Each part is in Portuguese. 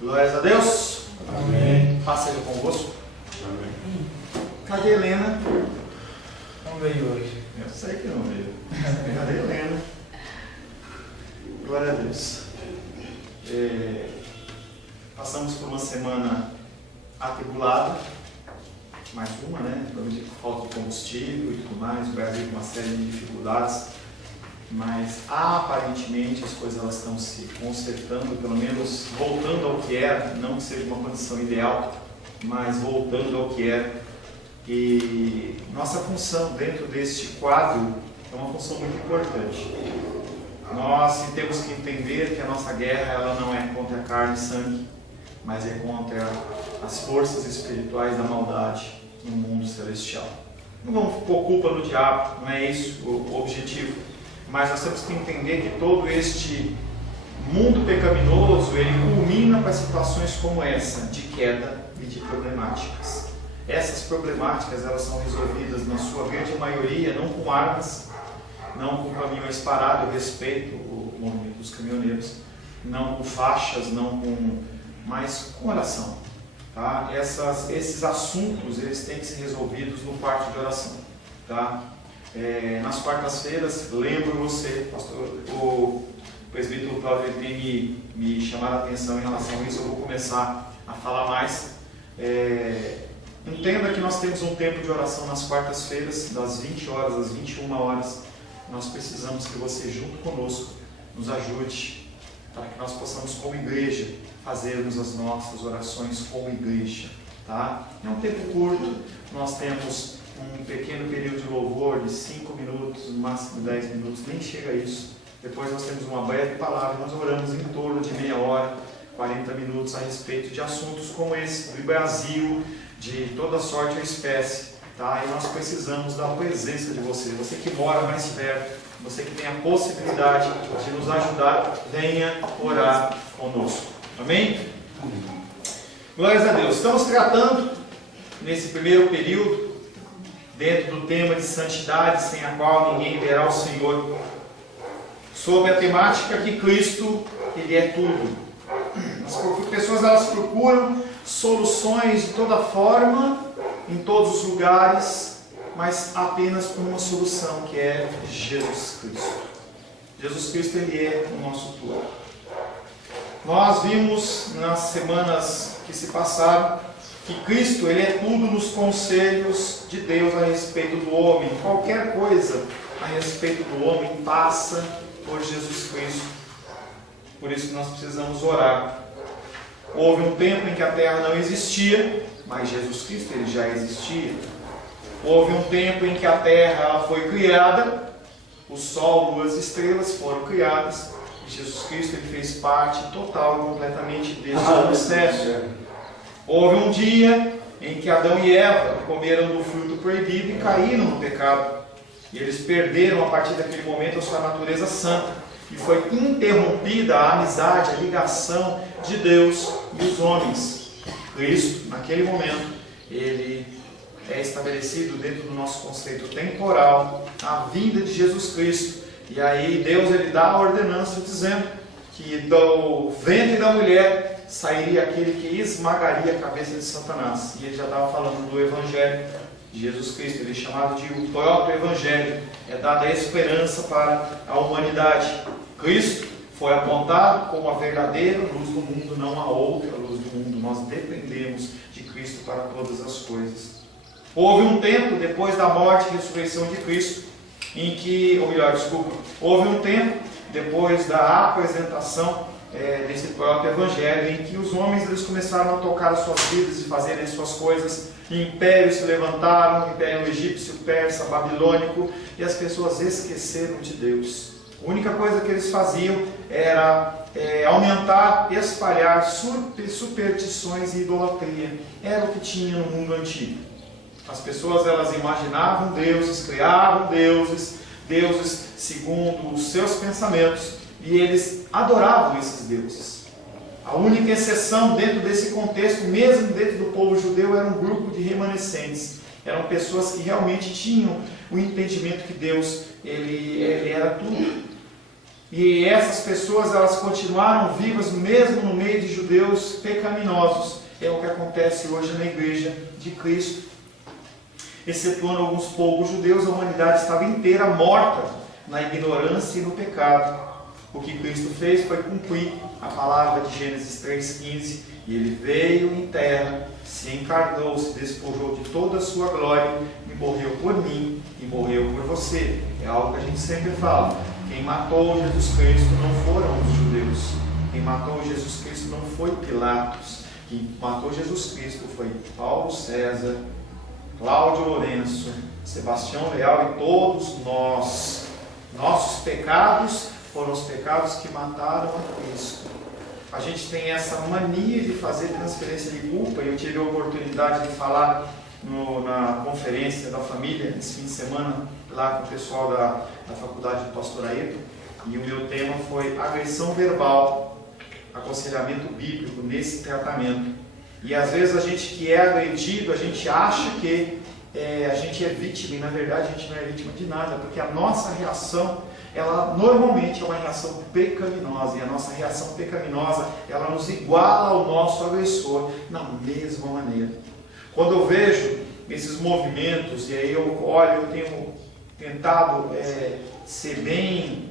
Glórias a Deus. Amém. Paz seja convosco. Amém. Cadê a Helena? Não veio hoje. Eu sei que não veio. Cadê a Helena? Glória a Deus. Passamos por uma semana atribulada. Mais uma, né? Provavelmente por falta de combustível e tudo mais. O Brasil com uma série de dificuldades. Mas aparentemente as coisas elas estão se consertando, pelo menos voltando ao que era, não que seja uma condição ideal, mas voltando ao que era. E nossa função dentro deste quadro é uma função muito importante. Nós temos que entender que a nossa guerra ela não é contra a carne e sangue, mas é contra as forças espirituais da maldade no mundo celestial. Não vamos pôr culpa no diabo, não é isso o objetivo. Mas nós temos que entender que todo este mundo pecaminoso, ele culmina para situações como essa, de queda e de problemáticas. Essas problemáticas, elas são resolvidas, na sua grande maioria, não com armas, não com caminhões parados, eu respeito o movimento dos caminhoneiros, não com faixas, mas com oração. Tá? Esses assuntos, eles têm que ser resolvidos no quarto de oração. Tá? Nas quartas-feiras, lembro você, pastor, o presbítero Cláudio tem me chamado a atenção em relação a isso, eu vou começar a falar mais. Entenda que nós temos um tempo de oração nas quartas-feiras, das 20 horas às 21 horas. Nós precisamos que você, junto conosco, nos ajude para que nós possamos, como igreja, fazermos as nossas orações como igreja. Tá? É um tempo curto, nós temos um pequeno período de louvor de 5 minutos, no máximo 10 minutos, nem chega a isso. Depois nós temos uma breve palavra, nós oramos em torno de meia hora, 40 minutos a respeito de assuntos como esse, do Brasil, de toda sorte ou espécie. Tá? E nós precisamos da presença de você que mora mais perto, você que tem a possibilidade de nos ajudar, venha orar conosco. Amém? Glórias a Deus. Estamos tratando, nesse primeiro período, dentro do tema de santidade, sem a qual ninguém verá o Senhor, sobre a temática que Cristo, Ele é tudo. As pessoas elas procuram soluções de toda forma, em todos os lugares, mas apenas com uma solução, que é Jesus Cristo. Jesus Cristo, Ele é o nosso tudo. Nós vimos nas semanas que se passaram que Cristo, Ele é tudo nos conselhos de Deus a respeito do homem. Qualquer coisa a respeito do homem passa por Jesus Cristo. Por isso que nós precisamos orar. Houve um tempo em que a terra não existia, mas Jesus Cristo Ele já existia. Houve um tempo em que a terra ela foi criada, o sol, luas e estrelas foram criadas, e Jesus Cristo Ele fez parte total e completamente deste processo. Houve um dia em que Adão e Eva comeram do fruto proibido e caíram no pecado. E eles perderam, a partir daquele momento, a sua natureza santa. E foi interrompida a amizade, a ligação de Deus e os homens. Cristo, naquele momento, Ele é estabelecido dentro do nosso conceito temporal, a vinda de Jesus Cristo. E aí Deus ele dá a ordenança dizendo que do ventre da mulher sairia aquele que esmagaria a cabeça de Satanás. E ele já estava falando do Evangelho de Jesus Cristo, ele é chamado de o próprio Evangelho. É dada a esperança para a humanidade. Cristo foi apontado como a verdadeira luz do mundo, não a outra luz do mundo. Nós dependemos de Cristo para todas as coisas. Houve um tempo, depois da morte e ressurreição de Cristo, houve um tempo, depois da apresentação desse próprio Evangelho, em que os homens eles começaram a tocar as suas vidas e fazerem as suas coisas. Impérios se levantaram, o Império Egípcio, Persa, Babilônico, e as pessoas esqueceram de Deus. A única coisa que eles faziam era aumentar, espalhar superstições e idolatria. Era o que tinha no mundo antigo. As pessoas elas imaginavam deuses, criavam deuses segundo os seus pensamentos, e eles adoravam esses deuses. A única exceção dentro desse contexto, mesmo dentro do povo judeu, era um grupo de remanescentes. Eram pessoas que realmente tinham o entendimento que Deus ele era tudo. E essas pessoas, elas continuaram vivas mesmo no meio de judeus pecaminosos. É o que acontece hoje na igreja de Cristo. Excetuando alguns poucos judeus, a humanidade estava inteira morta na ignorância e no pecado. O que Cristo fez foi cumprir a palavra de Gênesis 3,15, e Ele veio em terra, se encarnou, se despojou de toda a sua glória, e morreu por mim, e morreu por você. É algo que a gente sempre fala. Quem matou Jesus Cristo não foram os judeus. Quem matou Jesus Cristo não foi Pilatos. Quem matou Jesus Cristo foi Paulo César, Cláudio Lourenço, Sebastião Leal e todos nós. Nossos pecados foram os pecados que mataram a Cristo. A gente tem essa mania de fazer transferência de culpa, e eu tive a oportunidade de falar na conferência da família, esse fim de semana, lá com o pessoal da faculdade do Pastor Ayrton, e o meu tema foi agressão verbal, aconselhamento bíblico nesse tratamento. E às vezes a gente que é agredido, a gente acha que a gente é vítima, e na verdade a gente não é vítima de nada, porque a nossa reação, ela normalmente é uma reação pecaminosa, e a nossa reação pecaminosa, ela nos iguala ao nosso agressor na mesma maneira. Quando eu vejo esses movimentos, e aí eu olho, eu tenho tentado ser bem,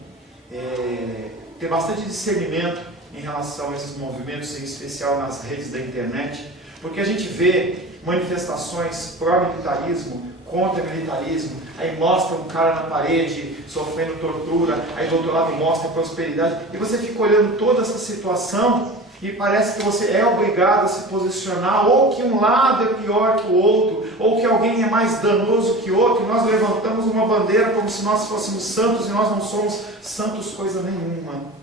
ter bastante discernimento em relação a esses movimentos, em especial nas redes da internet, porque a gente vê manifestações pró-militarismo, contra militarismo, aí mostra um cara na parede sofrendo tortura, aí do outro lado mostra prosperidade, e você fica olhando toda essa situação e parece que você é obrigado a se posicionar, ou que um lado é pior que o outro, ou que alguém é mais danoso que o outro, e nós levantamos uma bandeira como se nós fôssemos santos, e nós não somos santos coisa nenhuma.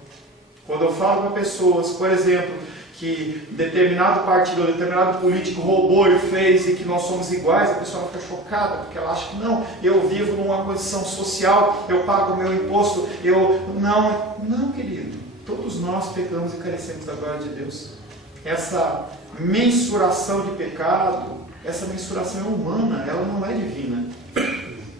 Quando eu falo para pessoas, por exemplo, que determinado partido, determinado político roubou e fez, e que nós somos iguais, a pessoa fica chocada, porque ela acha que não, eu vivo numa condição social, eu pago o meu imposto, não, querido, todos nós pecamos e carecemos da glória de Deus. Essa mensuração de pecado, essa mensuração é humana, ela não é divina.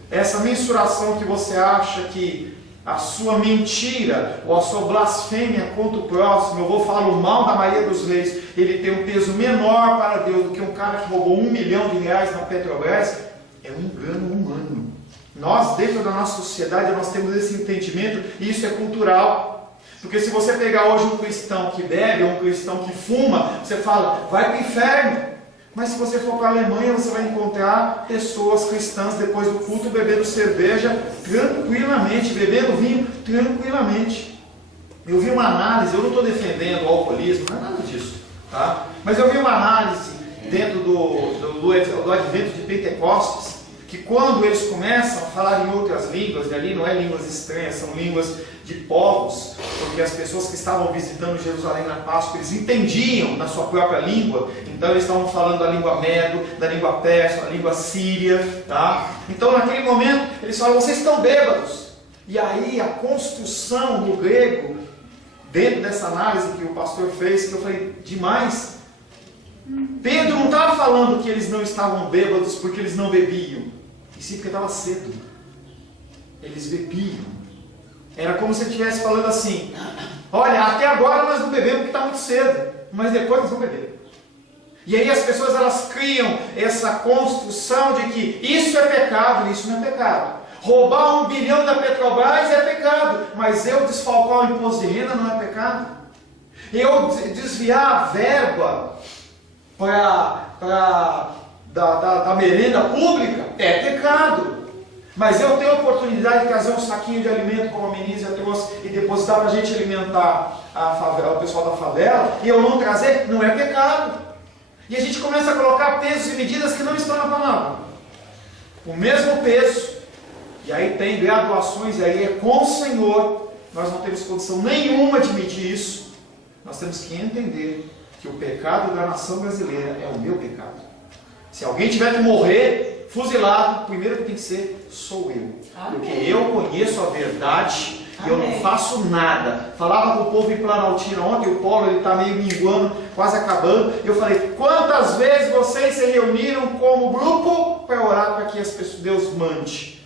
Essa mensuração que você acha que a sua mentira ou a sua blasfêmia contra o próximo, eu vou falar o mal da Maria dos Reis, ele tem um peso menor para Deus do que um cara que roubou R$1 milhão na Petrobras, é um engano humano. Nós, dentro da nossa sociedade, nós temos esse entendimento, e isso é cultural. Porque se você pegar hoje um cristão que bebe, ou um cristão que fuma, você fala, vai para o inferno. Mas se você for para a Alemanha, você vai encontrar pessoas cristãs depois do culto bebendo cerveja tranquilamente, bebendo vinho tranquilamente. Eu vi uma análise, eu não estou defendendo o alcoolismo, não é nada disso, tá? Mas eu vi uma análise dentro do advento de Pentecostes, que quando eles começam a falar em outras línguas, e ali não é línguas estranhas, são línguas de povos, porque as pessoas que estavam visitando Jerusalém na Páscoa, eles entendiam na sua própria língua, então eles estavam falando da língua medo, da língua persa, da língua síria, tá? Então naquele momento, eles falam, vocês estão bêbados. E aí a construção do grego, dentro dessa análise que o pastor fez, que eu falei, demais, Pedro não estava falando que eles não estavam bêbados porque eles não bebiam, e sim porque estava cedo. Eles bebiam. Era como se ele estivesse falando assim, olha, até agora nós não bebemos porque está muito cedo, mas depois nós vamos beber. E aí as pessoas, elas criam essa construção de que isso é pecado, isso não é pecado. Roubar R$1 bilhão da Petrobras é pecado, mas eu desfalcar o imposto de renda não é pecado. Eu desviar a verba da merenda pública é pecado. Mas eu tenho a oportunidade de trazer um saquinho de alimento, como a Menízia trouxe, e depositar para a gente alimentar o pessoal da favela, e eu não trazer, não é pecado. E a gente começa a colocar pesos e medidas que não estão na palavra. O mesmo peso, e aí tem graduações, e aí é com o Senhor, nós não temos condição nenhuma de medir isso. Nós temos que entender que o pecado da nação brasileira é o meu pecado. Se alguém tiver que morrer fuzilado, o primeiro que tem que ser sou eu. Amém. Porque eu conheço a verdade. E eu não faço nada. Falava com o povo em Planaltina ontem, o Paulo está meio minguando, quase acabando. Eu falei, quantas vezes vocês se reuniram como grupo para orar para que Deus mande?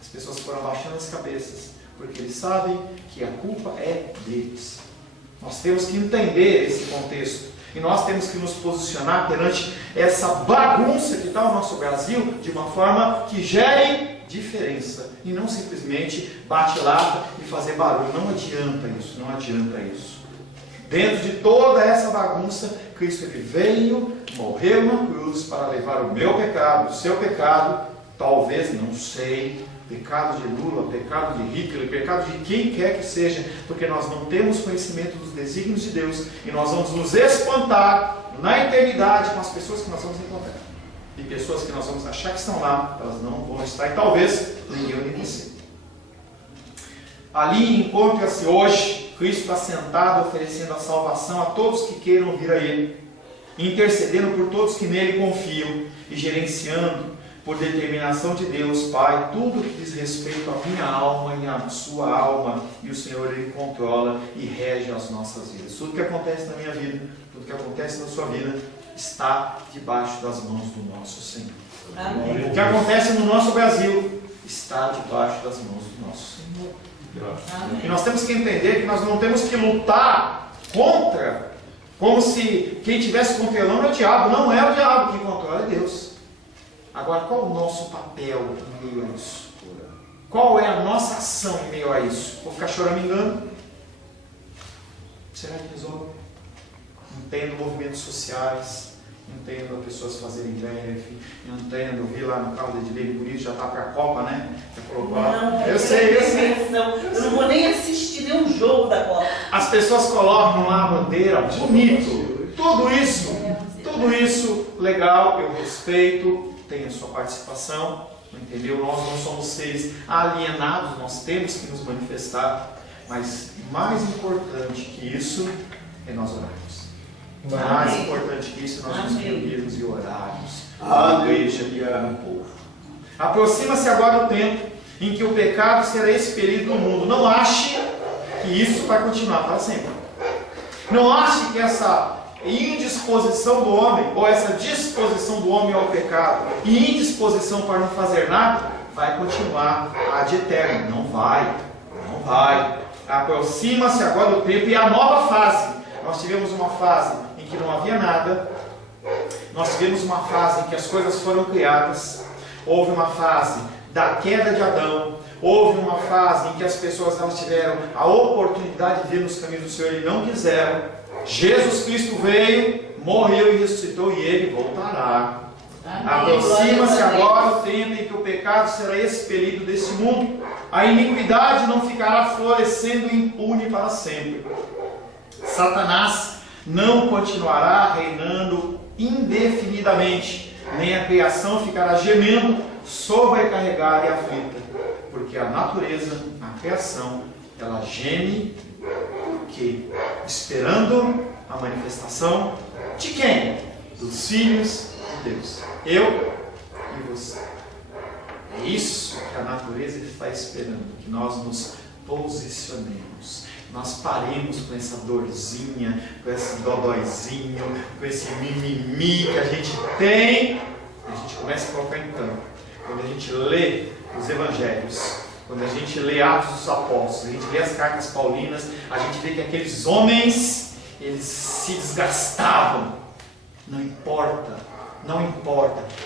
As pessoas foram abaixando as cabeças, porque eles sabem que a culpa é deles. Nós temos que entender esse contexto. E nós temos que nos posicionar perante essa bagunça que está no nosso Brasil de uma forma que gere diferença. E não simplesmente bate lata e fazer barulho. Não adianta isso, não adianta isso. Dentro de toda essa bagunça, Cristo ele veio, morreu na cruz para levar o meu pecado, o seu pecado, talvez, não sei, pecado de Lula, pecado de Hitler, pecado de quem quer que seja, porque nós não temos conhecimento dos desígnios de Deus e nós vamos nos espantar na eternidade com as pessoas que nós vamos encontrar. E pessoas que nós vamos achar que estão lá, elas não vão estar, e talvez nem eu nem você. Ali encontra-se hoje, Cristo está sentado oferecendo a salvação a todos que queiram vir a Ele, intercedendo por todos que nele confiam e gerenciando por determinação de Deus, Pai, tudo que diz respeito à minha alma e à sua alma, e o Senhor ele controla e rege as nossas vidas. Tudo que acontece na minha vida, tudo que acontece na sua vida, está debaixo das mãos do nosso Senhor. Amém. O que acontece no nosso Brasil está debaixo das mãos do nosso Senhor. Amém. E nós temos que entender que nós não temos que lutar contra, como se quem estivesse controlando era o diabo. Não é o diabo, quem controla é Deus. Agora, qual o nosso papel em meio a isso? Qual é a nossa ação em meio a isso? Vou ficar choramingando? Será que resolve? Entendo movimentos sociais, entendo as pessoas fazerem greve, entendo, vi lá no carro da Edilene Bonito, já está para a Copa, né? Não, eu sei. Eu não vou nem assistir nenhum jogo da Copa. As pessoas colocam lá a bandeira, bonito, tudo isso legal, eu respeito, tem a sua participação, entendeu? Nós não somos seres alienados, nós temos que nos manifestar, mas mais importante que isso é nós orarmos. Mais importante que isso é nós nos reunirmos e orarmos na igreja e no povo. Aproxima-se agora o tempo em que o pecado será expelido do mundo. Não ache que isso vai continuar para sempre. Não ache que essa indisposição do homem, ou essa disposição do homem ao pecado e indisposição para não fazer nada, vai continuar ad eterno. Não vai. Aproxima-se agora o tempo e a nova fase. Nós tivemos uma fase em que não havia nada, nós tivemos uma fase em que as coisas foram criadas, houve uma fase da queda de Adão, houve uma fase em que as pessoas não tiveram a oportunidade de ver nos caminhos do Senhor e não quiseram. Jesus Cristo veio, morreu e ressuscitou e Ele voltará. Aproxima-se agora o tempo em que o pecado será expelido desse mundo. A iniquidade não ficará florescendo impune para sempre. Satanás não continuará reinando indefinidamente, nem a criação ficará gemendo, sobrecarregada e aflita, porque a natureza, a criação, ela geme, porque esperando a manifestação de quem? Dos filhos de Deus. Eu e você. É isso que a natureza está esperando, que nós nos posicionemos. Nós paremos com essa dorzinha, com esse dodóizinho, com esse mimimi que a gente tem. A gente começa a colocar em campo. Quando a gente lê os evangelhos, quando a gente lê Atos dos Apóstolos, a gente lê as cartas paulinas, a gente vê que aqueles homens, eles se desgastavam. Não importa.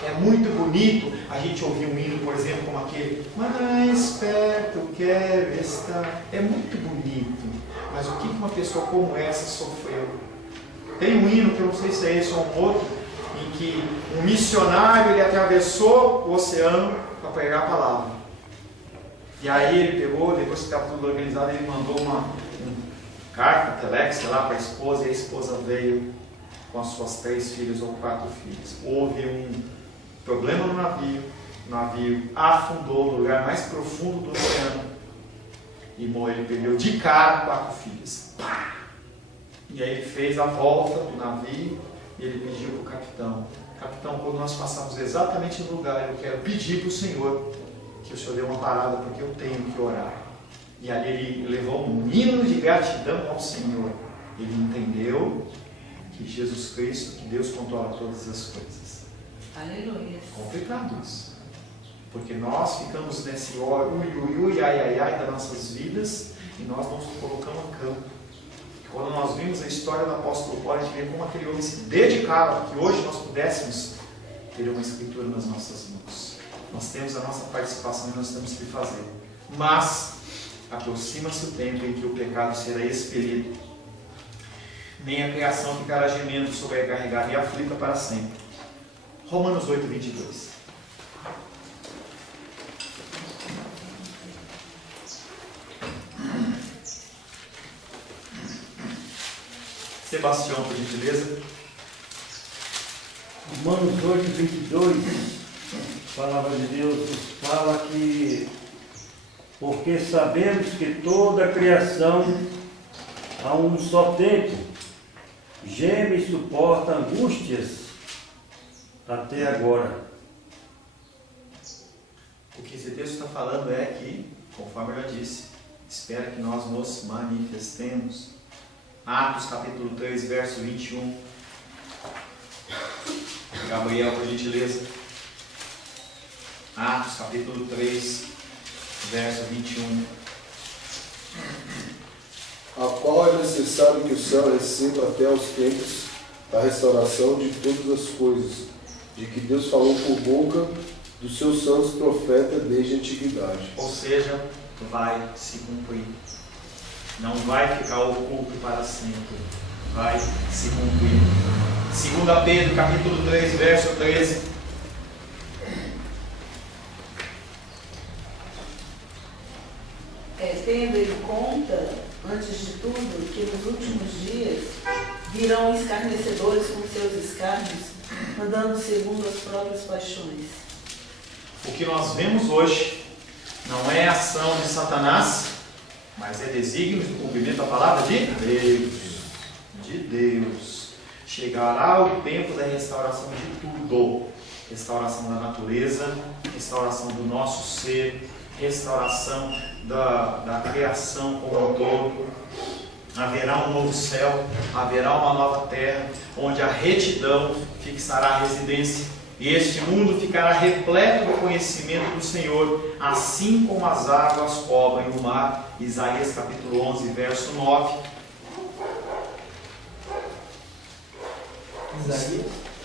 É muito bonito a gente ouvir um hino, por exemplo, como aquele mais perto quero estar. É muito bonito. Mas o que uma pessoa como essa sofreu? Tem um hino, que eu não sei se é esse ou um outro, em que um missionário ele atravessou o oceano para pregar a palavra. E aí ele pegou, depois que estava tudo organizado, ele mandou uma carta, telex, sei lá, para a esposa, e a esposa veio com as suas 3 filhas ou 4 filhas. Houve um problema no navio, o navio afundou no lugar mais profundo do oceano e ele perdeu de cara 4 filhas. Pá! E aí ele fez a volta do navio e ele pediu para o capitão: capitão, quando nós passamos exatamente no lugar, eu quero pedir para o Senhor que o Senhor dê uma parada, porque eu tenho que orar. E ali ele levou um hino de gratidão ao Senhor. Ele entendeu que Jesus Cristo, que Deus controla todas as coisas. Aleluia. Complicado isso. Porque nós ficamos nesse ui, ai das nossas vidas e nós nos colocamos a campo. Quando nós vimos a história do apóstolo Paulo, a gente vê como aquele homem se dedicava para que hoje nós pudéssemos ter uma escritura nas nossas mãos. Nós temos a nossa participação e nós temos que fazer. Mas aproxima-se o tempo em que o pecado será expelido. Nem a criação ficará gemendo, sobrecarregada e aflita para sempre. Romanos 8, 22. Sebastião, por gentileza. Romanos 8, 22, a palavra de Deus nos fala que porque sabemos que toda a criação a um só tempo geme e suporta angústias até agora. O que esse texto está falando é que, conforme eu já disse, espera que nós nos manifestemos. Atos capítulo 3, verso 21. Gabriel, por gentileza. Atos capítulo 3, verso 21. A qual é necessário que o céu receba até os tempos a restauração de todas as coisas, de que Deus falou por boca dos seus santos profetas desde a antiguidade. Ou seja, vai se cumprir. Não vai ficar oculto para sempre. Vai se cumprir. 2 Pedro, capítulo 3, verso 13. Tendo em conta, antes de tudo, que nos últimos dias virão escarnecedores com seus escárnios, andando segundo as próprias paixões. O que nós vemos hoje não é ação de Satanás, mas é desígnio do cumprimento da palavra de Deus. De Deus. Chegará o tempo da restauração de tudo. Restauração da natureza, restauração do nosso ser, restauração da criação como um todo. Haverá um novo céu, haverá uma nova terra, onde a retidão fixará a residência. E este mundo ficará repleto do conhecimento do Senhor, assim como as águas cobrem o mar. Isaías capítulo 11, verso 9.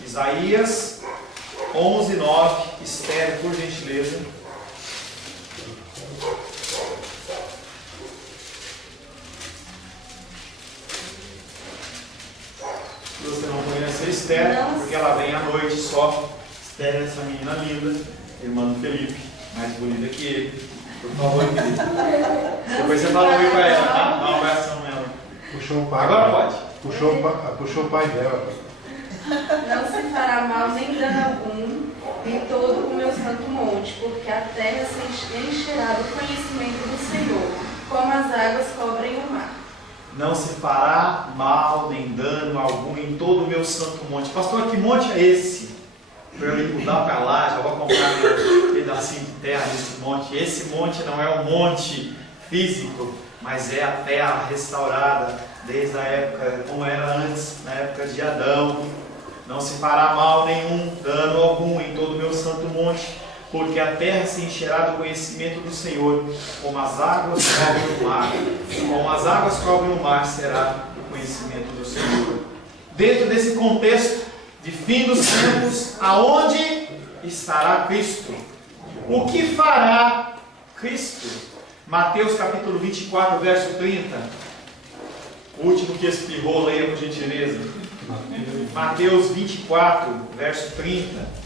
Isaías 11, 9. Esther, por gentileza. Se você não conhece a Esther, porque ela vem à noite só. Esther é essa menina linda, irmã do Felipe, mais bonita que ele. Por favor, Felipe. Depois você fala oi pra ela, tá? Dá um abração nela. Puxou o pai. Agora pode. Puxou o pai dela. Não se fará mal nem dano algum em todo o meu santo monte, porque a terra se encherá do conhecimento do Senhor, como as águas cobrem o mar. Não se fará mal nem dano algum em todo o meu santo monte. Pastor, que monte é esse? Para eu ir mudar para lá, já vou comprar um pedacinho de terra nesse monte. Esse monte não é um monte físico, mas é a terra restaurada desde a época, como era antes, na época de Adão. Não se fará mal nenhum, dano algum em todo o meu santo monte, porque a terra se encherá do conhecimento do Senhor, como as águas cobrem o mar. Como as águas cobrem o mar, será o conhecimento do Senhor. Dentro desse contexto de fim dos tempos, aonde estará Cristo? O que fará Cristo? Mateus capítulo 24, verso 30. O último que espirrou, leia por gentileza. Mateus 24, verso 30.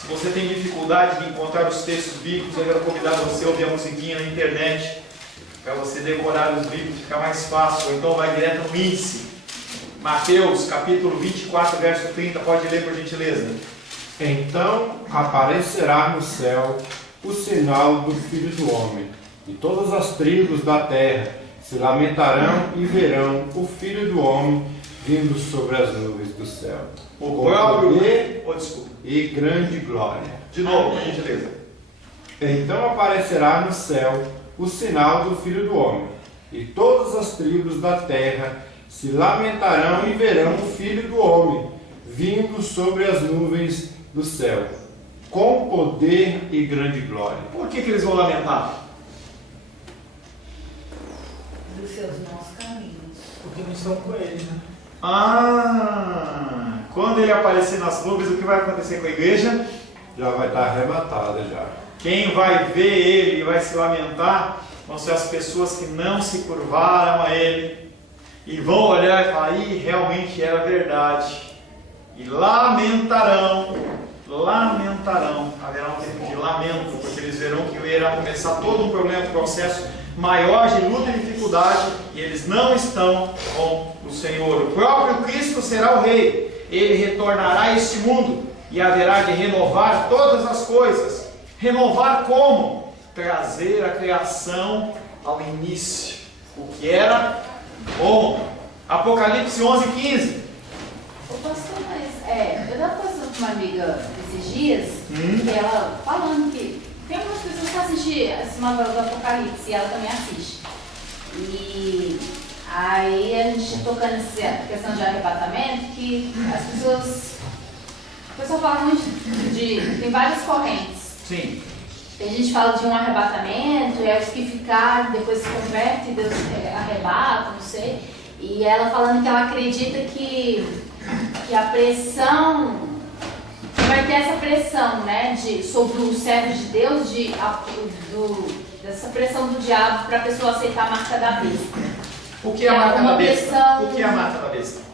Se você tem dificuldade de encontrar os textos bíblicos, eu quero convidar você a ouvir a musiquinha na internet, para você decorar os livros, ficar mais fácil, ou então vai direto no índice. Mateus capítulo 24, verso 30, pode ler por gentileza. Então aparecerá no céu o sinal do Filho do Homem, e todas as tribos da terra se lamentarão e verão o Filho do Homem vindo sobre as nuvens do céu, O com próprio poder desculpa. e grande glória. De novo, por gentileza. Então aparecerá no céu o sinal do Filho do Homem, e todas as tribos da terra se lamentarão e verão o Filho do Homem vindo sobre as nuvens do céu, com poder e grande glória. Por que eles vão lamentar? Dos seus maus caminhos. Porque não estão com ele, né? Quando ele aparecer nas nuvens, o que vai acontecer com a igreja? Já vai estar arrebatada já. Quem vai ver ele e vai se lamentar vão ser as pessoas que não se curvaram a ele e vão olhar e falar: ih, realmente era verdade. E lamentarão, haverá um tempo de lamento, porque eles verão que irá começar todo um problema, um processo maior de luta e dificuldade, e eles não estão com o Senhor. O próprio Cristo será o Rei, ele retornará a este mundo e haverá de renovar todas as coisas. Renovar como? Trazer a criação ao início, o que era bom. Apocalipse 11:15. Ô pastor, mas eu estava conversando com uma amiga esses dias, e ela falando que tem algumas pessoas que assistem essa novela do Apocalipse, e ela também assiste. E aí a gente tocando nessa questão de arrebatamento, que as pessoas... O pessoal fala muito tem várias correntes. Sim. Tem gente que fala de um arrebatamento, e os que ficaram, depois se convertem, Deus arrebata, não sei. E ela falando que ela acredita que a pressão, vai ter essa pressão, né, sobre o servo de Deus, dessa pressão do diabo para a pessoa aceitar a marca da besta. O que é a marca da besta? O que é a marca da besta?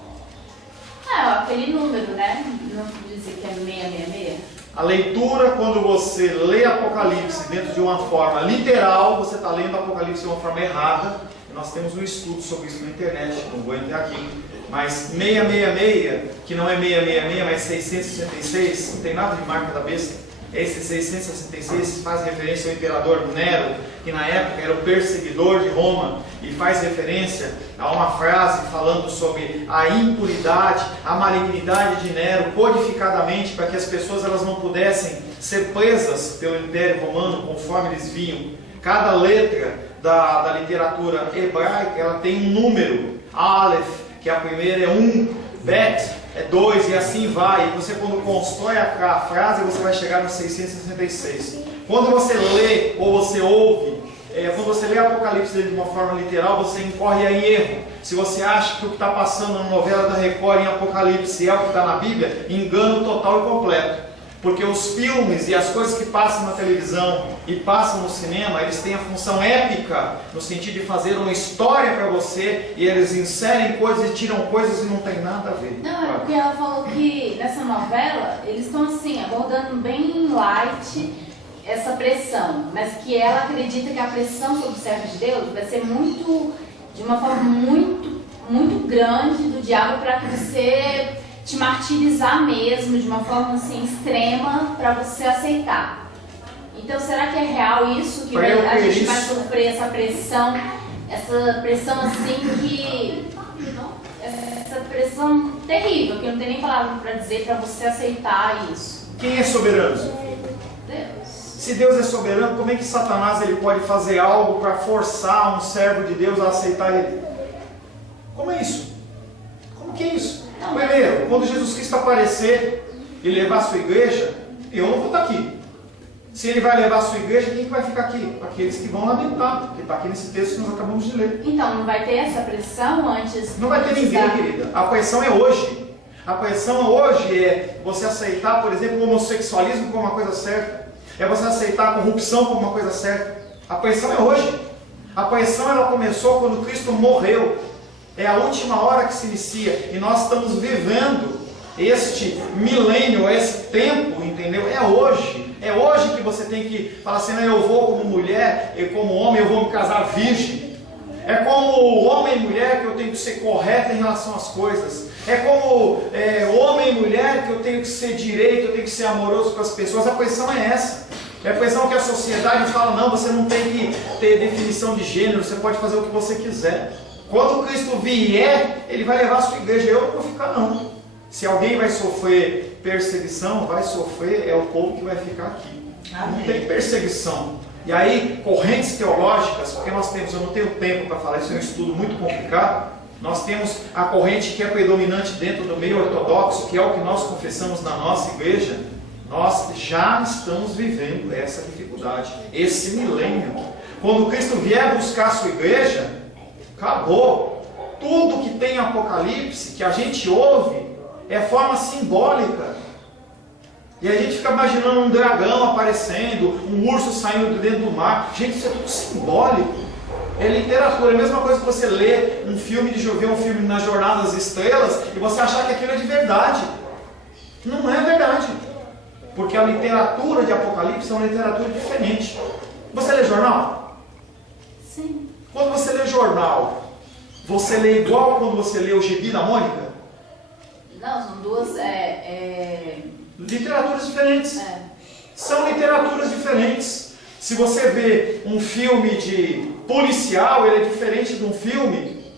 Aquele número, né? Não dizer que é 666. A leitura, quando você lê Apocalipse dentro de uma forma literal, você está lendo Apocalipse de uma forma errada. E nós temos um estudo sobre isso na internet, não vou entrar aqui. Mas 666, que não é 666, mas 666, não tem nada de marca da besta. Esse 666 faz referência ao imperador Nero, que na época era o perseguidor de Roma, e faz referência a uma frase falando sobre a impuridade, a malignidade de Nero, codificadamente, para que as pessoas elas não pudessem ser presas pelo Império Romano conforme eles viam. Cada letra da literatura hebraica ela tem um número, Aleph, que a primeira é 1, Bet é 2 e assim vai. E você, quando constrói a frase, você vai chegar no 666. Quando você lê ou você ouve, quando você lê Apocalipse de uma forma literal, você incorre em erro. Se você acha que o que está passando na novela da Record em Apocalipse é o que está na Bíblia, engano total e completo. Porque os filmes e as coisas que passam na televisão e passam no cinema, eles têm a função épica, no sentido de fazer uma história para você, e eles inserem coisas e tiram coisas e não tem nada a ver. Não, é porque ela falou que nessa novela, eles estão assim, abordando bem light essa pressão, mas que ela acredita que a pressão sobre o servo de Deus vai ser de uma forma muito grande do diabo, para que você te martirizar mesmo, de uma forma assim extrema, para você aceitar. Então, será que é real isso? Que a gente vai sofrer essa pressão assim essa pressão terrível, que não tem nem palavra para dizer, para você aceitar isso. Quem é soberano? Deus. Se Deus é soberano, como é que Satanás ele pode fazer algo para forçar um servo de Deus a aceitar ele? Como é isso? Como que é isso? Primeiro, quando Jesus Cristo aparecer e levar a sua igreja, eu não vou estar aqui. Se ele vai levar a sua igreja, quem que vai ficar aqui? Aqueles que vão lamentar, que está aqui nesse texto que nós acabamos de ler. Então, não vai ter essa pressão antes? Não vai ter ninguém, querida. A pressão é hoje. A pressão hoje é você aceitar, por exemplo, o homossexualismo como uma coisa certa. É você aceitar a corrupção como uma coisa certa. A pressão é hoje. A pressão ela começou quando Cristo morreu. É a última hora que se inicia. E nós estamos vivendo este milênio, esse tempo, entendeu? É hoje. É hoje que você tem que falar assim: eu vou como mulher e como homem eu vou me casar virgem. É como homem e mulher que eu tenho que ser correto em relação às coisas. É como homem e mulher que eu tenho que ser direito, eu tenho que ser amoroso com as pessoas. A pressão é essa. É a pressão que a sociedade fala: não, você não tem que ter definição de gênero, você pode fazer o que você quiser. Quando Cristo vier, Ele vai levar a sua igreja. Eu não vou ficar não. Se alguém vai sofrer perseguição, vai sofrer, é o povo que vai ficar aqui. Amém. Não tem perseguição. E aí, correntes teológicas, porque nós temos, eu não tenho tempo para falar, isso é um estudo muito complicado. Nós temos a corrente que é predominante dentro do meio ortodoxo, que é o que nós confessamos na nossa igreja. Nós já estamos vivendo essa dificuldade, esse milênio. Quando Cristo vier buscar a sua igreja, acabou. Tudo que tem em Apocalipse, que a gente ouve, é forma simbólica. E a gente fica imaginando um dragão aparecendo, um urso saindo de dentro do mar. Gente, isso é tudo simbólico. É literatura. É a mesma coisa que você lê um filme ver um filme na Jornada das Estrelas e você achar que aquilo é de verdade. Não é verdade. Porque a literatura de Apocalipse é uma literatura diferente. Você lê jornal? Sim. Quando você lê jornal, você lê igual quando você lê o Gibi da Mônica? Não, são duas... Literaturas diferentes. São literaturas diferentes. Se você vê um filme de policial, ele é diferente de um filme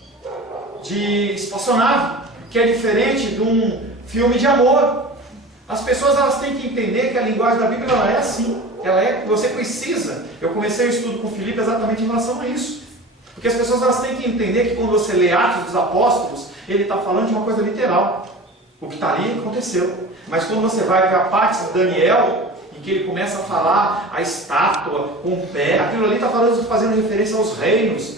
de espaçonave, que é diferente de um filme de amor. As pessoas elas têm que entender que a linguagem da Bíblia ela é assim. Você precisa. Eu comecei o estudo com o Felipe exatamente em relação a isso. Porque as pessoas elas têm que entender que quando você lê Atos dos Apóstolos, ele está falando de uma coisa literal. O que está ali aconteceu. Mas quando você vai para a parte de Daniel, em que ele começa a falar a estátua com o pé, aquilo ali está fazendo referência aos reinos,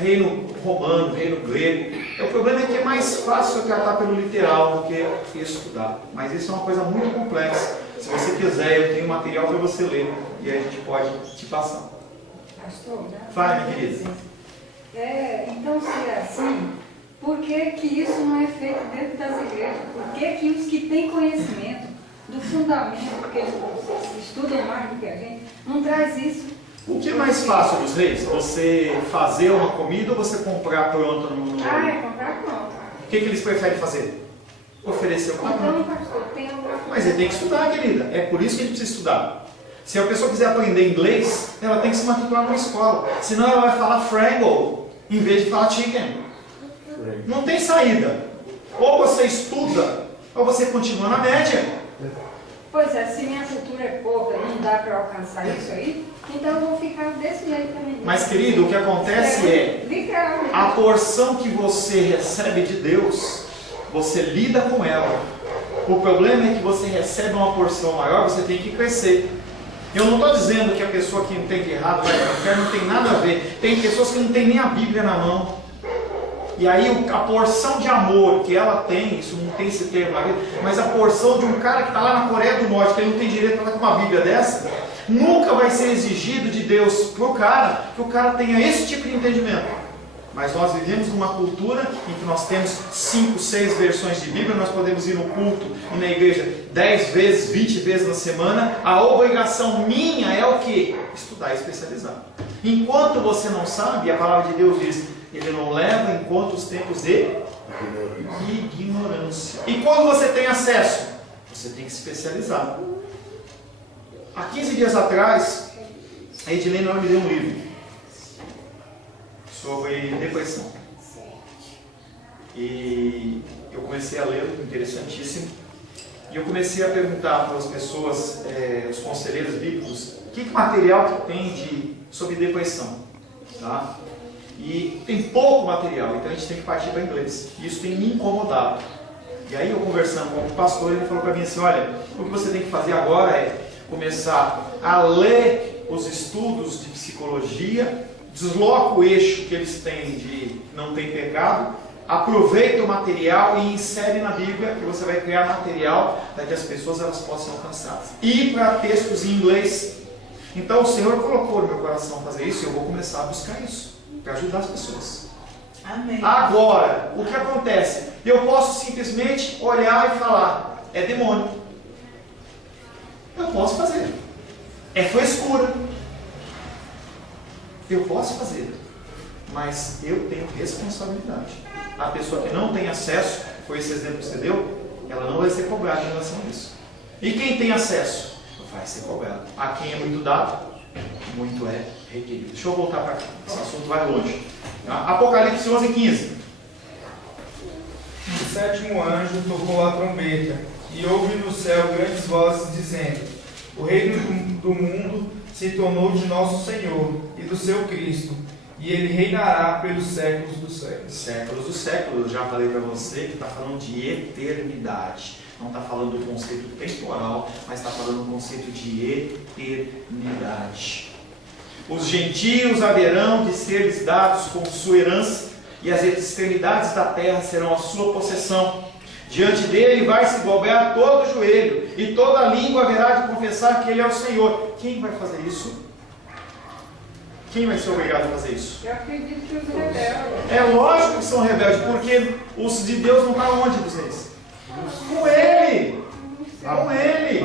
reino romano, reino grego. O problema é que é mais fácil tratar pelo literal do que estudar. Mas isso é uma coisa muito complexa. Se você quiser, eu tenho material para você ler e aí a gente pode te passar. Pastor, Fale, minha querida. Então, se é assim, por que isso não é feito dentro das igrejas? Por que os que têm conhecimento do fundamento, porque eles estudam mais do que a gente, não traz isso? O que é mais fácil dos reis? Você fazer uma comida ou você comprar pronta no... comprar pronta. O que eles preferem fazer? Oferecer o que está pronto. Então, pastor, tem alguma coisa... Mas ele tem que estudar, querida. É por isso que a gente precisa estudar. Se a pessoa quiser aprender inglês, ela tem que se matricular numa escola. Senão ela vai falar frango em vez de falar chicken. Não tem saída. Ou você estuda, ou você continua na média. Pois é, se minha cultura é pouca, não dá para alcançar isso aí, então eu vou ficar desse jeito também. Mas, querido, o que acontece é a porção que você recebe de Deus, você lida com ela. O problema é que você recebe uma porção maior, você tem que crescer. Eu não estou dizendo que a pessoa que entende errado vai para o inferno, não tem nada a ver. Tem pessoas que não têm nem a Bíblia na mão. E aí a porção de amor que ela tem, isso não tem esse termo na Bíblia, mas a porção de um cara que está lá na Coreia do Norte, que ele não tem direito para estar com uma Bíblia dessa, nunca vai ser exigido de Deus para o cara, que o cara tenha esse tipo de entendimento. Mas nós vivemos numa cultura em que nós temos 5, 6 versões de Bíblia, nós podemos ir no culto e na igreja 10 vezes, 20 vezes na semana. A obrigação minha é o quê? Estudar e especializar. Enquanto você não sabe, a palavra de Deus diz, ele não leva em conta os tempos de ignorância. E quando você tem acesso, você tem que se especializar. Há 15 dias atrás, a Edilene me deu um livro sobre depressão. E eu comecei a ler, interessantíssimo. E eu comecei a perguntar para as pessoas, os conselheiros bíblicos, que material que tem sobre depressão. Tá? E tem pouco material, então a gente tem que partir para inglês. E isso tem me incomodado. E aí eu conversando com o pastor, ele falou para mim assim, olha, o que você tem que fazer agora é começar a ler os estudos de psicologia, desloca o eixo que eles têm de não tem pecado, aproveita o material e insere na Bíblia, que você vai criar material para que as pessoas elas possam alcançar. E para textos em inglês. Então o Senhor colocou no meu coração fazer isso e eu vou começar a buscar isso, para ajudar as pessoas. Amém. Agora, o que acontece? Eu posso simplesmente olhar e falar, é demônio. Eu posso fazer. É frescura. Eu posso fazer. Mas eu tenho responsabilidade. A pessoa que não tem acesso, foi esse exemplo que você deu, ela não vai ser cobrada em relação a isso. E quem tem acesso, vai ser cobrado. A quem é muito dado, muito é requerido. Deixa eu voltar para cá, esse assunto vai longe. Apocalipse 11:15. O sétimo anjo tocou a trombeta, e houve no céu grandes vozes dizendo: o reino do mundo se tornou de nosso Senhor e do seu Cristo, e ele reinará pelos séculos dos séculos. Séculos dos séculos, eu já falei para você que está falando de eternidade. Não está falando do conceito temporal, mas está falando do conceito de eternidade. Os gentios haverão de ser lhes dados como sua herança, e as extremidades da terra serão a sua possessão. Diante dele vai se dobrar todo o joelho, e toda língua haverá de confessar que ele é o Senhor. Quem vai fazer isso? Quem vai ser obrigado a fazer isso? Eu acredito que os rebeldes. É lógico que são rebeldes, porque os de Deus não estão onde, vocês? Com Ele! Com Ele!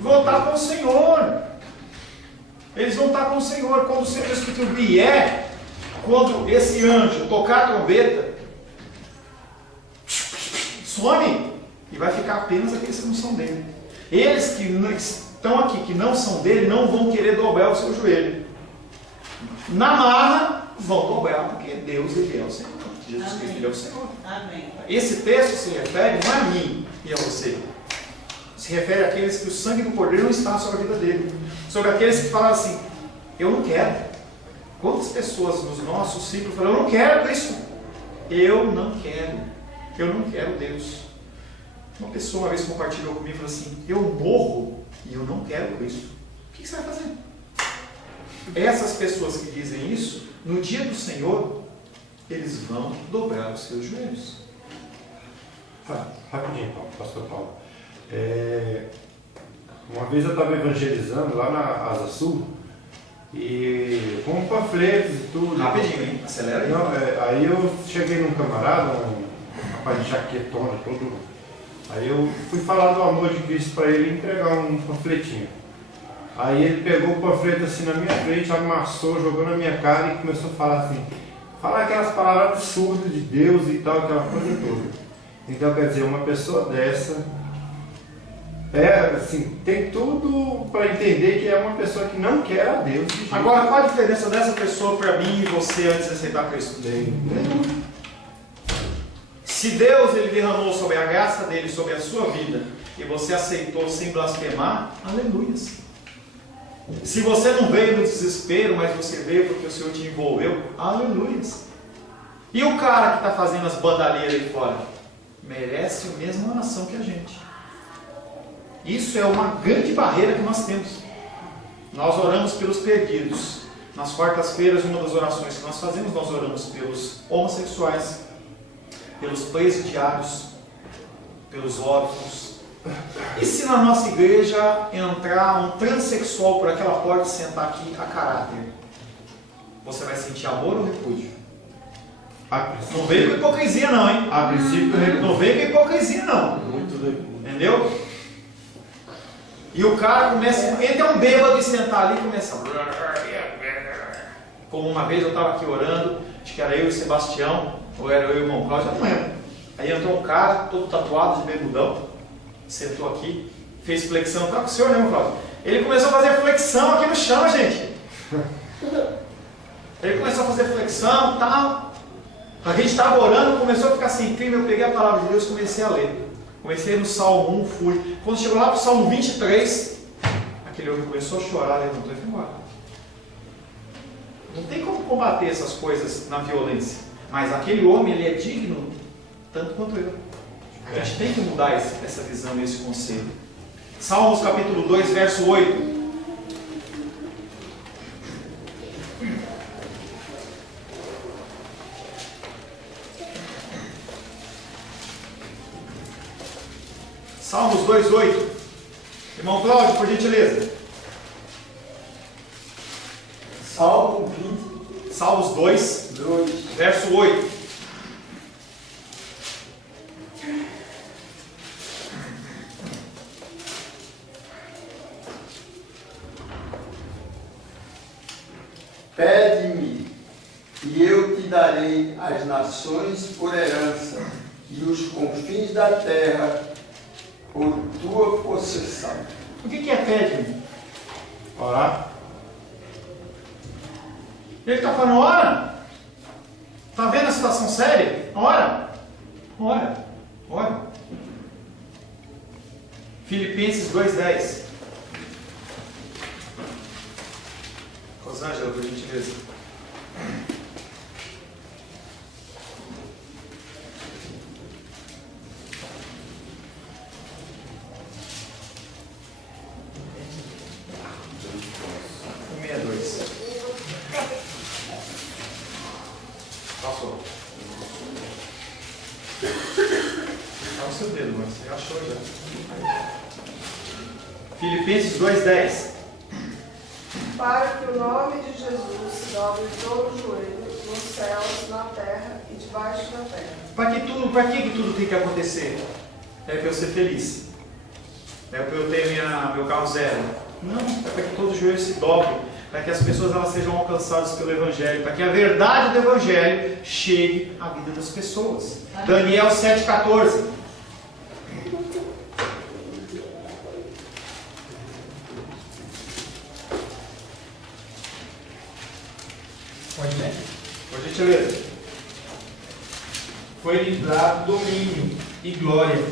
Vão estar com o Senhor. Eles vão estar com o Senhor. Quando o Senhor Espírito vier, quando esse anjo tocar a trombeta, some e vai ficar apenas aqueles que não são dele. Eles que estão aqui, que não são dele, não vão querer dobrar o seu joelho. Na marra, vão dobrar, porque Deus, Ele é o Senhor. Jesus Cristo, Ele é o Senhor. Amém. Esse texto se refere não a mim e a você. Se refere àqueles que o sangue do Cordeiro não está sobre a vida dele. Sobre aqueles que falam assim, eu não quero. Quantas pessoas nos nossos ciclos falam, eu não quero isso. Eu não quero. Eu não quero Deus. Uma pessoa uma vez compartilhou comigo e falou assim, eu morro e eu não quero Cristo. O que você vai fazer? Essas pessoas que dizem isso, no dia do Senhor, eles vão dobrar os seus joelhos. Rapidinho, pastor Paulo. Uma vez eu estava evangelizando lá na Asa Sul, e com panfletos e tudo. Rapidinho, hein? Acelera aí. Não, aí eu cheguei num camarada, um rapaz de jaquetona, todo. Aí eu fui falar do amor de Cristo para ele e entregar um panfletinho. Aí ele pegou o panfleto assim na minha frente, amassou, jogou na minha cara e começou a falar assim, falar aquelas palavras absurdas de Deus e tal, aquela coisa toda. Então, quer dizer, uma pessoa dessa assim, tem tudo para entender que é uma pessoa que não quer a Deus. Agora, qual a diferença dessa pessoa para mim e você antes de aceitar Cristo? Se Deus ele derramou sobre a graça dele, sobre a sua vida, e você aceitou sem blasfemar, aleluias. Se você não veio no desespero, mas você veio porque o Senhor te envolveu, aleluias. E o cara que está fazendo as bandalheiras aí fora, merece a mesma oração que a gente. Isso é uma grande barreira que nós temos. Nós oramos pelos perdidos. Nas quartas-feiras, uma das orações que nós fazemos, nós oramos pelos homossexuais, pelos presidiários, pelos órfãos. E se na nossa igreja entrar um transexual por aquela porta e sentar aqui a caráter, você vai sentir amor ou repúdio? Não veio com hipocrisia não, hein? A princípio, não veio com hipocrisia não. Entendeu? E o cara começa, ele é um bêbado de sentar ali e começa. Como uma vez eu estava aqui orando, acho que era eu e o Sebastião, ou era eu e o irmão Cláudio, eu não lembro. Aí entrou um cara, todo tatuado de bermudão, sentou aqui, fez flexão, tá com o senhor, né, irmão Cláudio? Ele começou a fazer flexão aqui no chão, gente. Ele começou a fazer flexão e tal. A gente estava orando, começou a ficar sem clima, eu peguei a palavra de Deus e comecei a ler. Comecei no Salmo 1, fui. Quando chegou lá para o Salmo 23, aquele homem começou a chorar, levantou e foi embora. Não tem como combater essas coisas na violência. Mas aquele homem, ele é digno, tanto quanto eu. A gente tem que mudar essa visão e esse conceito. Salmos capítulo 2, verso 8. Salmos 2:8. Irmão Cláudio, por gentileza. Salmos 2, verso 8. Pede-me, e eu te darei as nações por herança, e os confins da terra por tua possessão. O que é pede-me? Orar. Ele está falando, ora. Está vendo a situação séria? Ora. Ora. Ora. Filipenses 2:10. Rosângela, por gentileza. seu dedo, mas você achou já. Filipenses 2:10. Para que o nome de Jesus se dobre todo o joelho, nos céus, na terra e debaixo da terra. Para que tudo tem que acontecer? É para eu ser feliz. É para eu ter meu carro zero. Não, é para que todo o joelho se dobre. Para que as pessoas elas sejam alcançadas pelo Evangelho. Para que a verdade do Evangelho chegue à vida das pessoas. Daniel 7,14. Pode ler. Por gentileza. Foi-lhe dado domínio e glória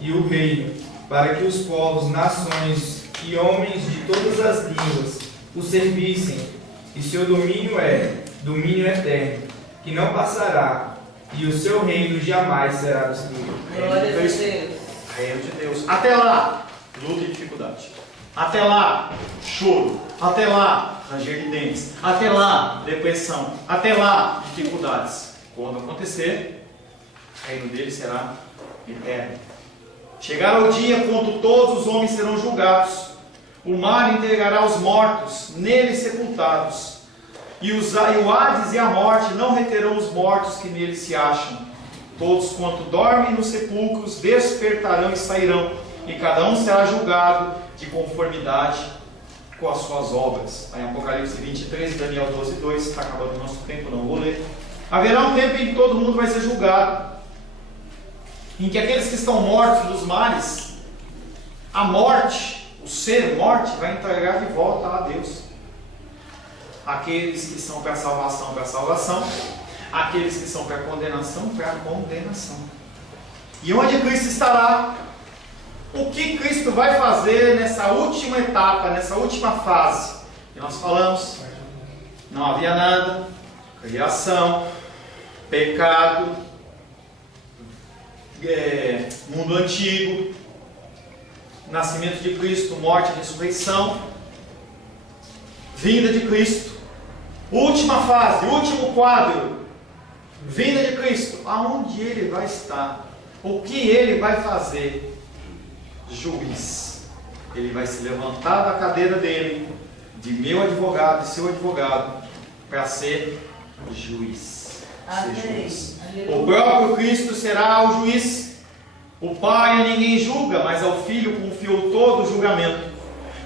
e o reino, para que os povos, nações e homens de todas as línguas o servissem. E seu domínio é domínio eterno, que não passará, e o seu reino jamais será destruído. Glória a Deus. Reino de Deus. Até lá, luta e dificuldade. Até lá, choro. Até lá, ranger de dentes. Até lá, depressão. Até lá, dificuldades. Quando acontecer, o reino dele será eterno. Chegará o dia quando todos os homens serão julgados. O mar entregará os mortos, nele sepultados. E o Hades e a morte não reterão os mortos que nele se acham. Todos quanto dormem nos sepulcros despertarão e sairão, e cada um será julgado de conformidade com as suas obras. Aí Apocalipse 23 e Daniel 12:2, está acabando o nosso tempo, não vou ler. Haverá um tempo em que todo mundo vai ser julgado, em que aqueles que estão mortos dos males, a morte, o ser morte, vai entregar de volta a Deus. Aqueles que são para a salvação, aqueles que são para a condenação, para a condenação. E onde Cristo estará? O que Cristo vai fazer nessa última etapa, nessa última fase? E nós falamos, não havia nada, criação, pecado, mundo antigo, nascimento de Cristo, morte e ressurreição, vinda de Cristo, última fase, último quadro, vinda de Cristo. Aonde ele vai estar? O que ele vai fazer? Juiz. Ele vai se levantar da cadeira dele, de meu advogado e seu advogado, para ser juiz. Ser juiz. O próprio Cristo será o juiz. O Pai a ninguém julga, mas ao Filho confiou todo o julgamento.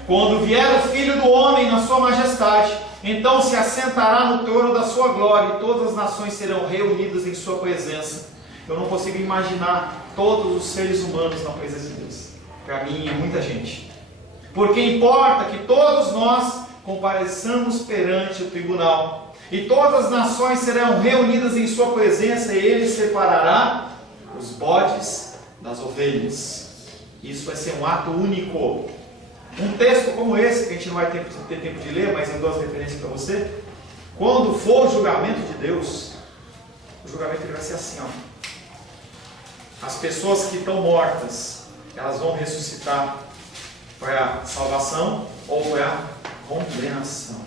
Quando vier o Filho do Homem na sua majestade, então se assentará no trono da sua glória, e todas as nações serão reunidas em sua presença. Eu não consigo imaginar todos os seres humanos na presença de Deus. Para mim é muita gente. Porque importa que todos nós compareçamos perante o tribunal, e todas as nações serão reunidas em sua presença, e ele separará os bodes das ovelhas. Isso vai ser um ato único. Um texto como esse, que a gente não vai ter tempo de ler, mas eu dou as referências para você. Quando for o julgamento de Deus, o julgamento vai ser assim, ó. As pessoas que estão mortas, elas vão ressuscitar para a salvação ou para a condenação.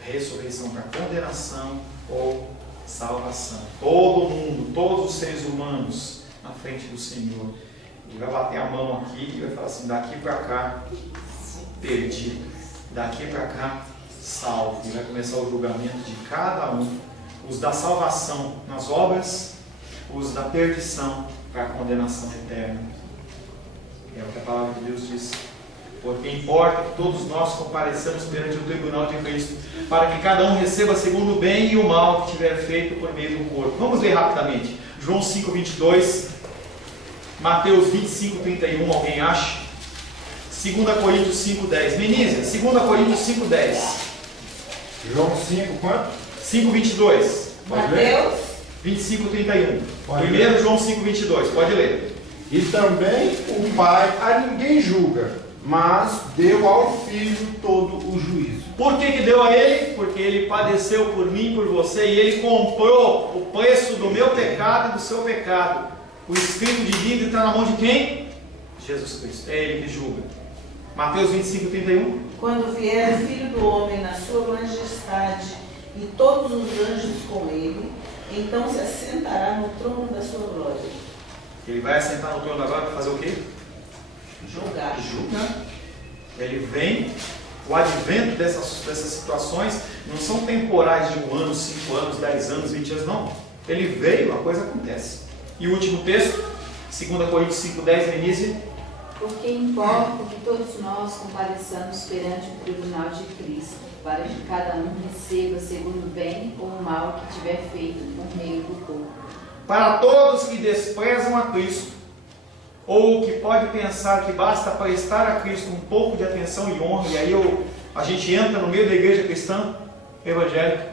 Ressurreição para condenação ou salvação. Todo mundo, todos os seres humanos na frente do Senhor. Ele vai bater a mão aqui e vai falar assim: daqui para cá, perdido. Daqui para cá, salvo. E vai começar o julgamento de cada um. Os da salvação nas obras, os da perdição para a condenação eterna. É o que a palavra de Deus diz. Porque importa que todos nós compareçamos perante o tribunal de Cristo, para que cada um receba segundo o bem e o mal que tiver feito por meio do corpo. Vamos ler rapidamente. João 5:22, Mateus 25:31, alguém acha? 2 Coríntios 5:10. Menízia, 2 Coríntios 5:10. João 5, quanto? 5:22. Mateus 25:31. Pode Primeiro ler. João 5:22. Pode ler. E também o Pai a ninguém julga, mas deu ao Filho todo o juízo. Por que deu a ele? Porque ele padeceu por mim e por você, e ele comprou o preço do meu pecado e do seu pecado. O escrito de vida está na mão de quem? Jesus Cristo. É ele que julga. Mateus 25:31. Quando vier o Filho do Homem na sua majestade e todos os anjos com ele, então se assentará no trono da sua glória. Ele vai assentar no trono agora para fazer o quê? Julgar. Julgar. Ele vem, o advento dessas situações não são temporais de 1 ano, 5 anos, 10 anos, 20 anos, não. Ele veio, a coisa acontece. E o último texto, 2 Coríntios 5:10, Denise. Porque importa que todos nós compareçamos perante o tribunal de Cristo, para que cada um receba segundo o bem ou o mal que tiver feito por meio do corpo. Para todos que desprezam a Cristo, ou que pode pensar que basta prestar a Cristo um pouco de atenção e honra, e aí a gente entra no meio da igreja cristã evangélica,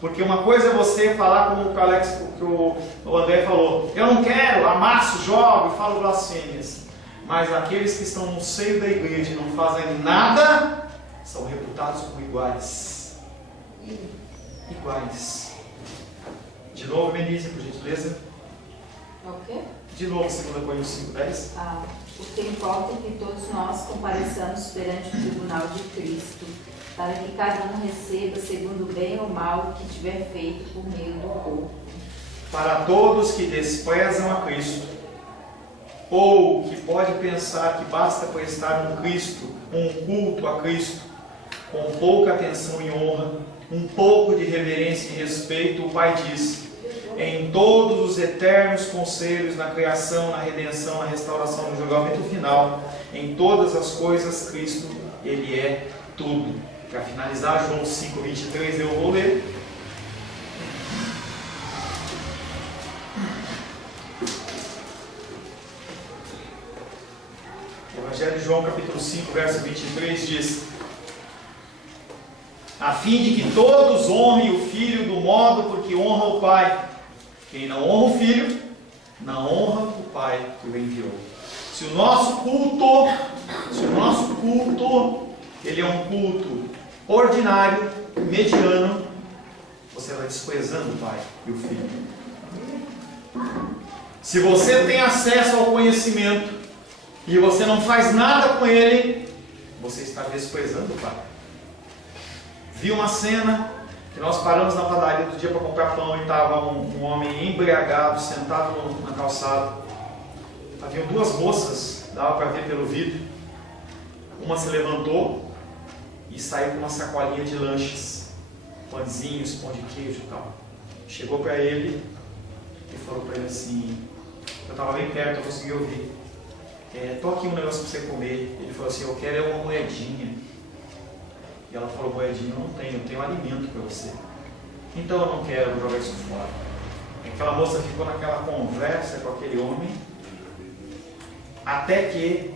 porque uma coisa é você falar como o André falou, eu não quero, amasso, jogo, falo blasfêmias, mas aqueles que estão no seio da igreja e não fazem nada, são reputados como iguais. Iguais. De novo, Denise, por gentileza. O quê? De novo, 2 Coríntios 5:10. Porque importa que todos nós compareçamos perante o tribunal de Cristo, para que cada um receba segundo o bem ou mal que tiver feito por meio do corpo. Para todos que desprezam a Cristo, ou que pode pensar que basta prestar um culto a Cristo, com pouca atenção e honra, um pouco de reverência e respeito, o Pai diz: em todos os eternos conselhos, na criação, na redenção, na restauração, no julgamento final, em todas as coisas, Cristo, Ele é tudo. Para finalizar, João 5:23, eu vou ler. O Evangelho de João, capítulo 5, verso 23, diz: a fim de que todos honrem o Filho do modo porque honra o Pai. Quem não honra o Filho, não honra o Pai que o enviou. Se o nosso culto, ele é um culto ordinário, mediano, você vai desprezando o Pai e o Filho. Se você tem acesso ao conhecimento e você não faz nada com ele, você está desprezando o Pai. Vi uma cena que nós paramos na padaria do dia para comprar pão e estava um homem embriagado, sentado na calçada. Haviam 2 moças, dava para ver pelo vidro. Uma se levantou e saiu com uma sacolinha de lanches, pãezinhos, pão de queijo e tal. Chegou para ele e falou para ele assim, eu estava bem perto, eu consegui ouvir. Tô aqui um negócio para você comer. Ele falou assim, eu quero uma moedinha. E ela falou, moedinha, eu tenho alimento para você. Então eu não quero jogar isso fora. Aquela moça ficou naquela conversa com aquele homem, até que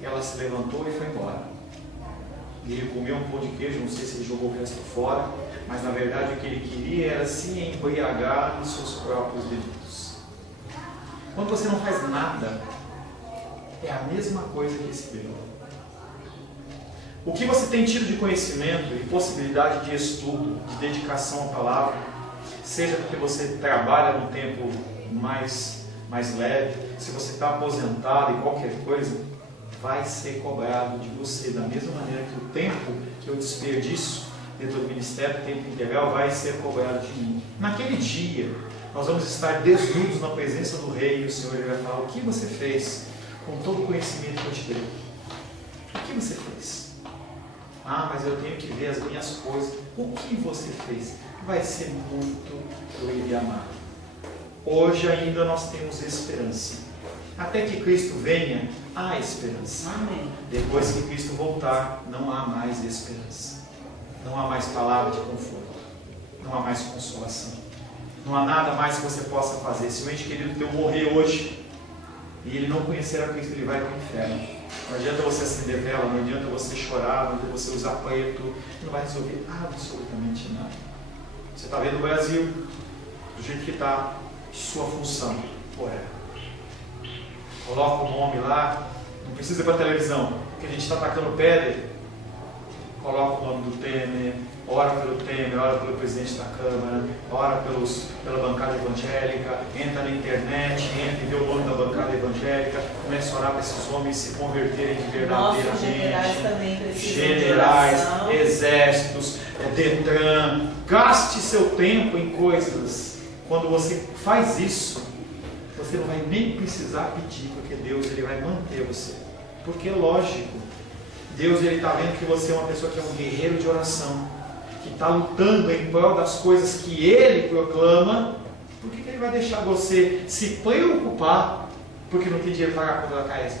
ela se levantou e foi embora. E ele comeu um pão de queijo, não sei se ele jogou o resto fora, mas na verdade o que ele queria era se embriagar nos seus próprios delitos. Quando você não faz nada, é a mesma coisa que esse bêbado. O que você tem tido de conhecimento e possibilidade de estudo, de dedicação à palavra, seja porque você trabalha num tempo mais leve, se você está aposentado e qualquer coisa, vai ser cobrado de você, da mesma maneira que o tempo que eu desperdiço dentro do ministério, o tempo integral, vai ser cobrado de mim. Naquele dia, nós vamos estar desnudos na presença do Rei e o Senhor ele vai falar, o que você fez com todo o conhecimento que eu te dei? O que você fez? Mas eu tenho que ver as minhas coisas. O que você fez? Vai ser muito doído e amargo. Hoje ainda nós temos esperança. Até que Cristo venha, há esperança. Amém. Depois que Cristo voltar, não há mais esperança. Não há mais palavra de conforto. Não há mais consolação. Não há nada mais que você possa fazer. Se o ente querido teu morrer hoje e ele não conhecer a Cristo, ele vai para o inferno. Não adianta você acender vela, não adianta você chorar, não adianta você usar preto, não vai resolver absolutamente nada. Você está vendo o Brasil do jeito que está, sua função correta. Coloca o nome lá, não precisa ir para a televisão, porque a gente está atacando pedra. Coloca o nome do Temer, ora pelo Temer, ora pelo presidente da Câmara, ora pela bancada evangélica, entra na internet, entra e vê o nome da bancada evangélica, começa a orar para esses homens se converterem de verdadeiramente. Nossos generais também precisam generais, de oração. Exércitos, Detran. Gaste seu tempo em coisas. Quando você faz isso, você não vai nem precisar pedir, porque Deus ele vai manter você. Porque, lógico, Deus está vendo que você é uma pessoa que é um guerreiro de oração, que está lutando em prol das coisas que Ele proclama. Por que Ele vai deixar você se preocupar porque não tem dinheiro para pagar a conta da CAESP?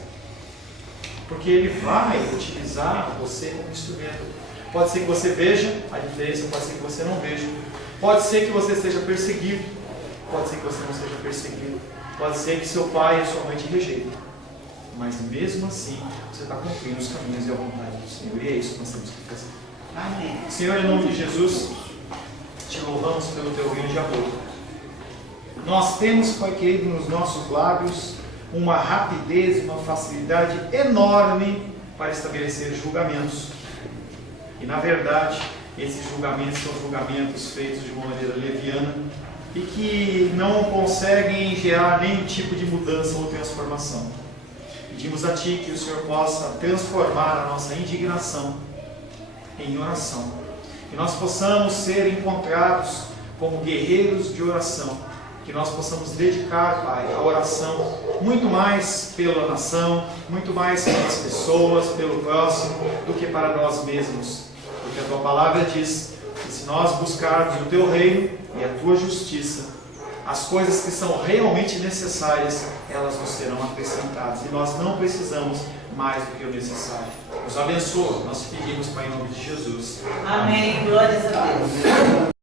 Porque Ele vai utilizar você como instrumento. Pode ser que você veja a diferença, pode ser que você não veja. Pode ser que você seja perseguido, pode ser que você não seja perseguido. Pode ser que seu pai e sua mãe te rejeitem. Mas mesmo assim, você está cumprindo os caminhos e a vontade do Senhor. E é isso que nós temos que fazer. Amém. Senhor, em nome de Jesus, te louvamos pelo teu grande amor. Nós temos, Pai querido, nos nossos lábios uma rapidez e uma facilidade enorme para estabelecer julgamentos. E na verdade, esses julgamentos são julgamentos feitos de uma maneira leviana e que não conseguem gerar nenhum tipo de mudança ou transformação. Pedimos a Ti que o Senhor possa transformar a nossa indignação em oração. Que nós possamos ser encontrados como guerreiros de oração. Que nós possamos dedicar, Pai, a oração muito mais pela nação, muito mais pelas pessoas, pelo próximo, do que para nós mesmos. Porque a Tua palavra diz que se nós buscarmos o Teu reino e a Tua justiça, as coisas que são realmente necessárias, elas nos serão acrescentadas. E nós não precisamos mais do que o necessário. Nos abençoa, nós pedimos, Pai, em nome de Jesus. Amém. Glórias a Deus.